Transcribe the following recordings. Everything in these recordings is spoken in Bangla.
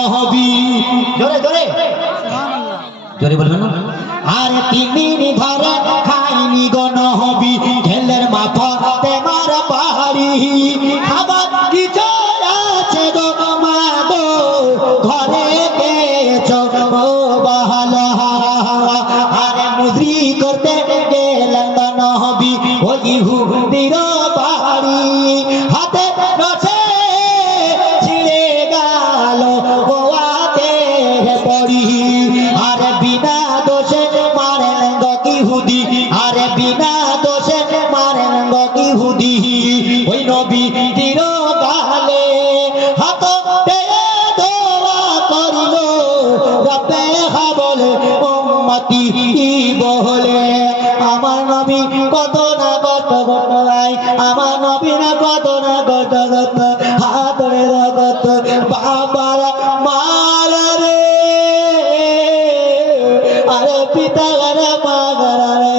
নহবি জোরে জোরে জোরে বলবেন না আর 3 দিন ধরে খাইনি গো নহবি ছেলের মাথা তোমার পাহাড়ি খাবার কিছু আছে গো মা গো ঘরে পেয়েছো ও ভালো আরে মুদ্রি করতে গেলেন গো নহবি ও ইহুদির বাড়ি হাতে রসে ছিঁড়ে গেল গোয়াতে পড়ি আরে বিনা দোষে মারেন গো ইহুদি আরে বিনা দোষে মারেন গো ইহুদি ওই নবীজির গালে হাত দিয়ে দোয়া করিল রব্বে বলে উম্মতি বলে আমার নবী কত না কত কত নাই আমার নবী না কত না কত কত হাতরে কত বাবার মার রে আরে পিতা গারে মা গারে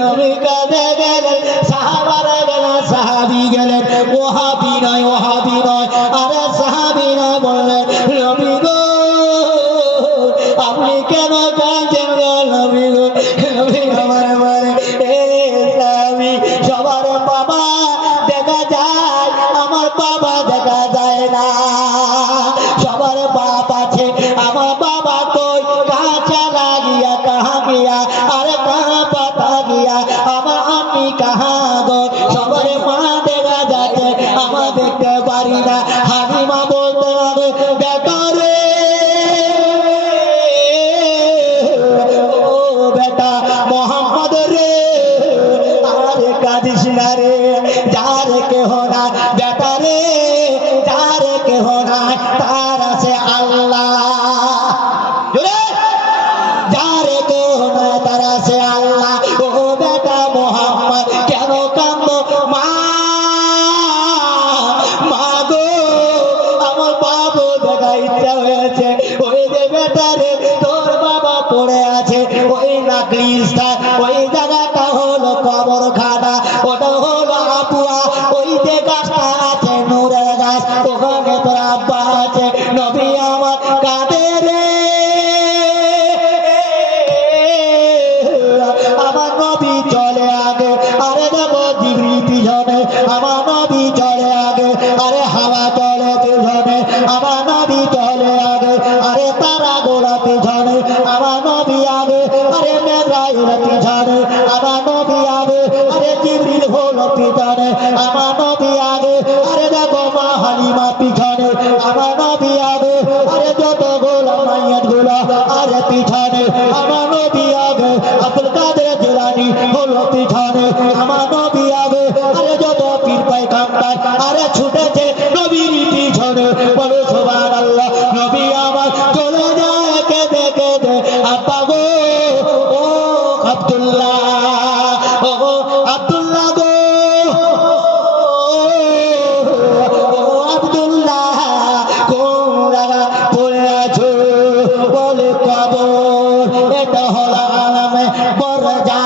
নবী কাঁদে গেলেন সাহাবারা গেলেন সাহাবি গেলেন ওহাবি নয় আরে সাহাবি নয় বললেন নবী গো আপনি কেন কাঁদছেন গো নবী গো নবী আমার বলে এ সাহাবি সবার বাবা দেখা যায় আমার বাবা দেখা যায় না সবার বাপ আছে আমার বাবা কই কাঁচা লাগিয়া কাহা গিয়া আরে কাহা পাতা গিয়া আমার আমি কাহা গো সবার মা দেখা যাচ্ছে আমার দেখতে পারি না হালিমা বলতে হবে বেটারে ও বেটা মোহাম্মদ রে আরে কাঁদিস না রে যার কেহ না বেটা রে যার কেহ না তার আছে আল্লাহ যার কেহ না তার আছে আল্লাহ ও বেটা মোহাম্মদ কেন কান্দো মা গো আমার বাবু দেখা ইচ্ছা হয়েছে ওই যে বেটা রে তোর বাবা পড়ে আছে ওই নাকলি স্থান ওই জায়গাটা হলো কবরখানা ওটা হলো আপুয়া ওই যে গাছটা আছে নূরের গাছ ওখানে তোর আব্বা আছে নবী আমার কাঁদে রে আমার নবী চলে আগে আরে দেখো জিবরিল পিছনে আমার নবী চলে আগে আরে হাওয়া চলে পিছনে আমার নবী চলে আগে আরে তারা গোলা পিছনে আমার নবী আগে আরে মেঘরাইল পিছনে আমার নবী আগে আরে জিবরিল হলো পিছনে আমার নবী আগে আরে দেখো মা হালিমা পিছনে আমার নবী আগে আরে যত গোলা মাইয়াত গোলা আরে পিছনে আমার নবী আগে আব্দুল কাদের জিলানী হলো পিছনে আমার নবী আগে আরে যত পীর পায়গাম্বার আরে ছুটেছে নবীর পিছনে বলো সুবহানাল্লাহ নবী আমার চলে যায় কেঁদে কেঁদে আব্বা গো ও আব্দুল্লাহ ও আব্দুল্লাহ গো ও আব্দুল্লাহ কোন জায়গা পড়ে আছো বলে কবর এটা হলো আলামে বড় যা